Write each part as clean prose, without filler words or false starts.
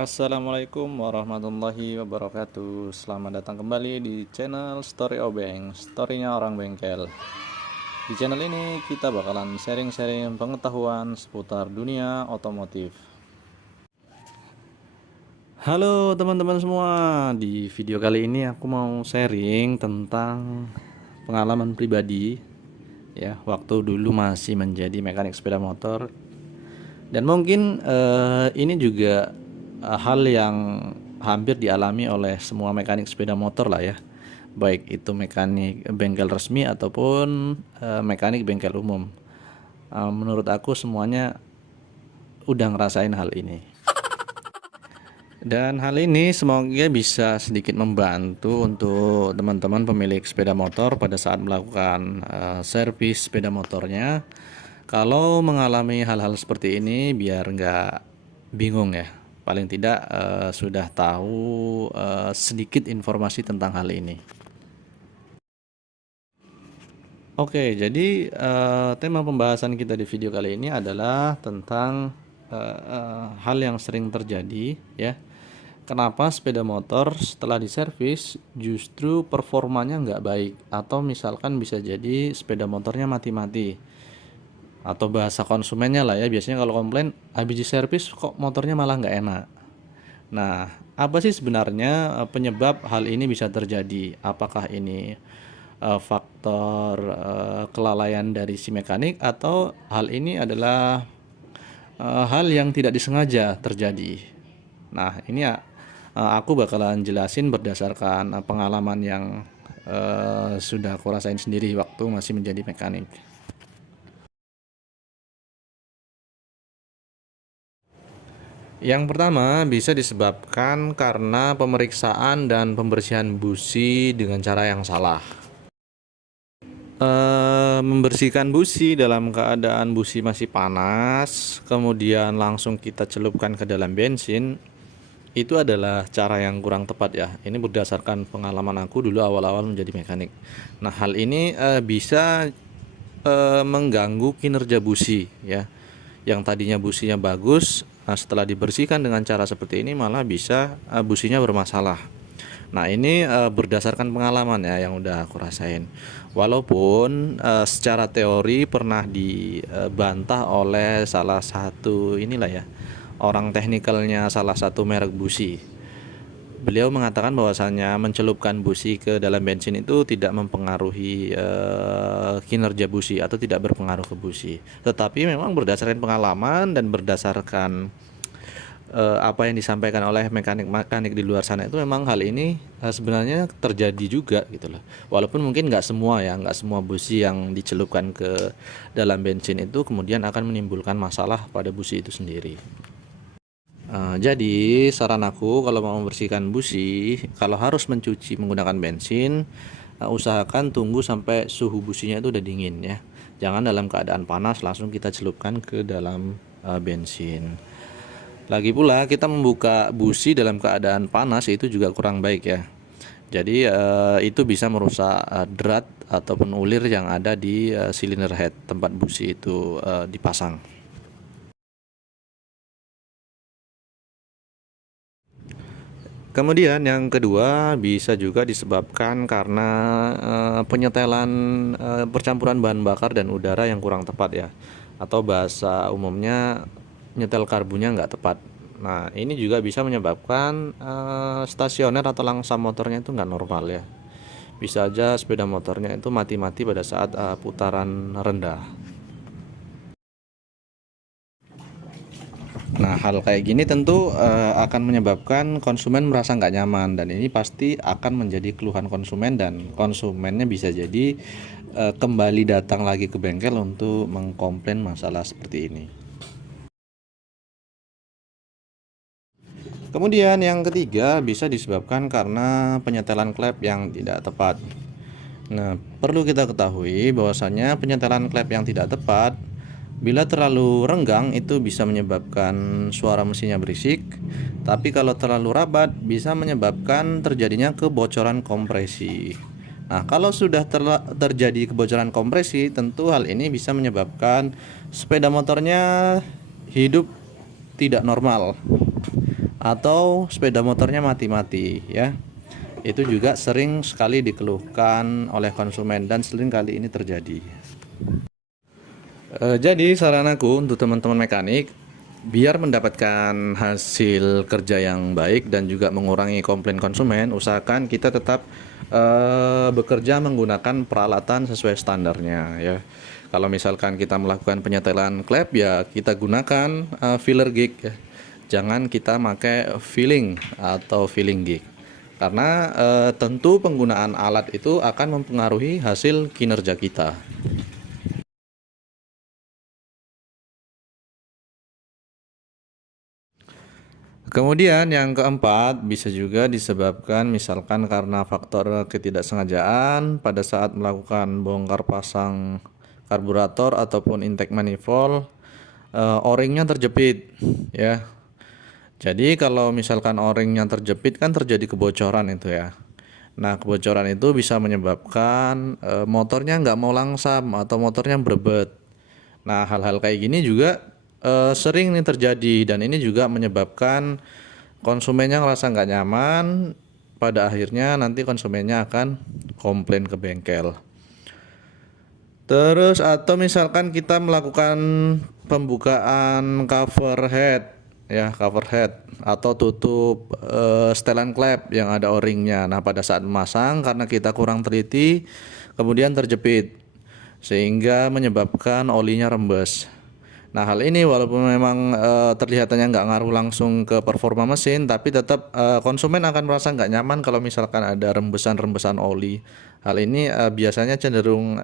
Assalamualaikum warahmatullahi wabarakatuh. Selamat datang kembali di channel Story Obeng, storynya orang bengkel. Di channel ini kita bakalan sharing-sharing pengetahuan seputar dunia otomotif. Halo teman-teman semua, di video kali ini aku mau sharing tentang pengalaman pribadi ya, waktu dulu masih menjadi mekanik sepeda motor. Dan mungkin ini juga hal yang hampir dialami oleh semua mekanik sepeda motor lah ya, baik itu mekanik bengkel resmi ataupun mekanik bengkel umum. Menurut aku semuanya udah ngerasain hal ini. Dan hal ini semoga bisa sedikit membantu untuk teman-teman pemilik sepeda motor pada saat melakukan servis sepeda motornya. Kalau mengalami hal-hal seperti ini biar nggak bingung ya. Paling tidak sudah tahu sedikit informasi tentang hal ini. Oke, jadi tema pembahasan kita di video kali ini adalah tentang hal yang sering terjadi ya. Kenapa sepeda motor setelah diservis justru performanya nggak baik, atau misalkan bisa jadi sepeda motornya mati-mati, atau bahasa konsumennya lah ya, biasanya kalau komplain habis diservis kok motornya malah nggak enak. Nah, apa sih sebenarnya penyebab hal ini bisa terjadi? Apakah ini faktor kelalaian dari si mekanik, atau hal ini adalah hal yang tidak disengaja terjadi? Nah, ini ya aku bakalan jelasin berdasarkan pengalaman yang sudah aku rasain sendiri waktu masih menjadi mekanik. Yang pertama bisa disebabkan karena pemeriksaan dan pembersihan busi dengan cara yang salah. Membersihkan busi dalam keadaan busi masih panas, kemudian langsung kita celupkan ke dalam bensin, itu adalah cara yang kurang tepat ya. Ini berdasarkan pengalaman aku dulu awal-awal menjadi mekanik. Nah, hal ini bisa mengganggu kinerja busi ya. Yang tadinya businya bagus, setelah dibersihkan dengan cara seperti ini malah bisa businya bermasalah. Nah, ini berdasarkan pengalaman ya yang udah aku rasain. Walaupun secara teori pernah dibantah oleh salah satu inilah ya, orang teknikalnya salah satu merek busi. Beliau mengatakan bahwasanya mencelupkan busi ke dalam bensin itu tidak mempengaruhi kinerja busi atau tidak berpengaruh ke busi. Tetapi memang berdasarkan pengalaman dan berdasarkan apa yang disampaikan oleh mekanik-mekanik di luar sana, itu memang hal ini sebenarnya terjadi juga gitu loh. Walaupun mungkin nggak semua ya, nggak semua busi yang dicelupkan ke dalam bensin itu kemudian akan menimbulkan masalah pada busi itu sendiri. Jadi saran aku kalau mau membersihkan busi, kalau harus mencuci menggunakan bensin, usahakan tunggu sampai suhu businya itu udah dingin ya. Jangan dalam keadaan panas langsung kita celupkan ke dalam bensin. Lagi pula kita membuka busi dalam keadaan panas itu juga kurang baik ya. Jadi itu bisa merusak drat ataupun ulir yang ada di silinder head tempat busi itu dipasang. Kemudian yang kedua bisa juga disebabkan karena penyetelan percampuran bahan bakar dan udara yang kurang tepat ya, atau bahasa umumnya nyetel karbunya nggak tepat. Nah, ini juga bisa menyebabkan stasioner atau langsam motornya itu nggak normal ya. Bisa aja sepeda motornya itu mati-mati pada saat putaran rendah. Nah, hal kayak gini tentu akan menyebabkan konsumen merasa nggak nyaman, dan ini pasti akan menjadi keluhan konsumen, dan konsumennya bisa jadi kembali datang lagi ke bengkel untuk mengkomplain masalah seperti ini. Kemudian yang ketiga bisa disebabkan karena penyetelan klep yang tidak tepat. Nah, perlu kita ketahui bahwasanya penyetelan klep yang tidak tepat bila terlalu renggang itu bisa menyebabkan suara mesinnya berisik, tapi kalau terlalu rabat bisa menyebabkan terjadinya kebocoran kompresi. Nah, kalau sudah terjadi kebocoran kompresi, tentu hal ini bisa menyebabkan sepeda motornya hidup tidak normal. atau sepeda motornya mati-mati ya. Itu juga sering sekali dikeluhkan oleh konsumen dan sering kali ini terjadi. Jadi saran aku untuk teman-teman mekanik, biar mendapatkan hasil kerja yang baik dan juga mengurangi komplain konsumen, usahakan kita tetap bekerja menggunakan peralatan sesuai standarnya ya. Kalau misalkan kita melakukan penyetelan klep ya kita gunakan filler gig ya. Jangan kita pakai filling atau filling gig. Karena tentu penggunaan alat itu akan mempengaruhi hasil kinerja kita. Kemudian yang keempat bisa juga disebabkan misalkan karena faktor ketidaksengajaan pada saat melakukan bongkar pasang karburator ataupun intake manifold, o-ringnya terjepit ya. Jadi kalau misalkan o-ringnya terjepit kan terjadi kebocoran itu ya. Nah kebocoran itu bisa menyebabkan motornya nggak mau langsam atau motornya berebet. Nah hal-hal kayak gini juga sering nih terjadi dan ini juga menyebabkan konsumennya ngerasa nggak nyaman. Pada akhirnya nanti konsumennya akan komplain ke bengkel. Terus atau misalkan kita melakukan pembukaan cover head ya, cover head atau tutup setelan klep yang ada o-ringnya. Nah pada saat memasang karena kita kurang teliti kemudian terjepit sehingga menyebabkan olinya rembes. Nah hal ini walaupun memang terlihatannya nggak ngaruh langsung ke performa mesin, tapi tetap konsumen akan merasa nggak nyaman kalau misalkan ada rembesan-rembesan oli. Hal ini biasanya cenderung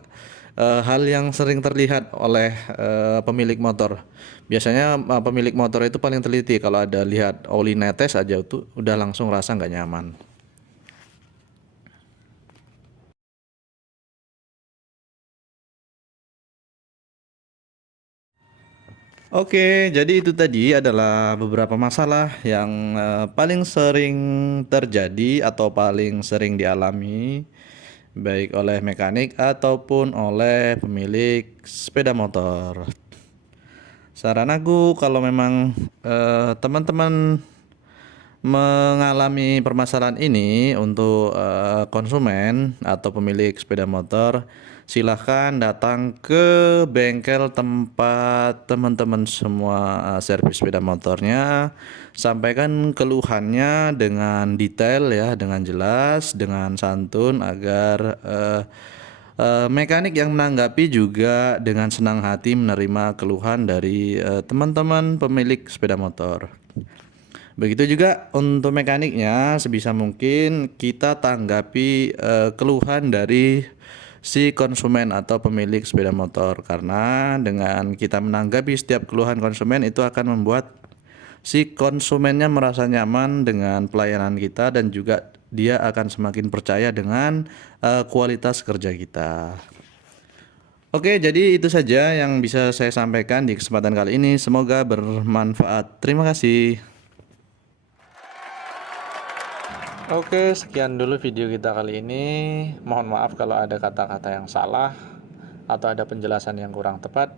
hal yang sering terlihat oleh pemilik motor. Biasanya pemilik motor itu paling teliti, kalau ada lihat oli netes aja itu udah langsung rasa nggak nyaman. Oke, jadi itu tadi adalah beberapa masalah yang paling sering terjadi atau paling sering dialami baik oleh mekanik ataupun oleh pemilik sepeda motor. Saran aku kalau memang teman-teman mengalami permasalahan ini untuk konsumen atau pemilik sepeda motor, silahkan datang ke bengkel tempat teman-teman semua servis sepeda motornya, sampaikan keluhannya dengan detail ya, dengan jelas, dengan santun agar mekanik yang menanggapi juga dengan senang hati menerima keluhan dari teman-teman pemilik sepeda motor. Begitu juga untuk mekaniknya, sebisa mungkin kita tanggapi keluhan dari si konsumen atau pemilik sepeda motor, karena dengan kita menanggapi setiap keluhan konsumen itu akan membuat si konsumennya merasa nyaman dengan pelayanan kita dan juga dia akan semakin percaya dengan kualitas kerja kita. Oke, jadi itu saja yang bisa saya sampaikan di kesempatan kali ini. Semoga bermanfaat. Terima kasih. Oke, sekian dulu video kita kali ini. Mohon maaf kalau ada kata-kata yang salah atau ada penjelasan yang kurang tepat.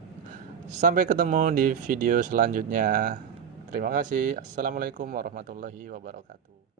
Sampai ketemu di video selanjutnya. Terima kasih. Assalamualaikum warahmatullahi wabarakatuh.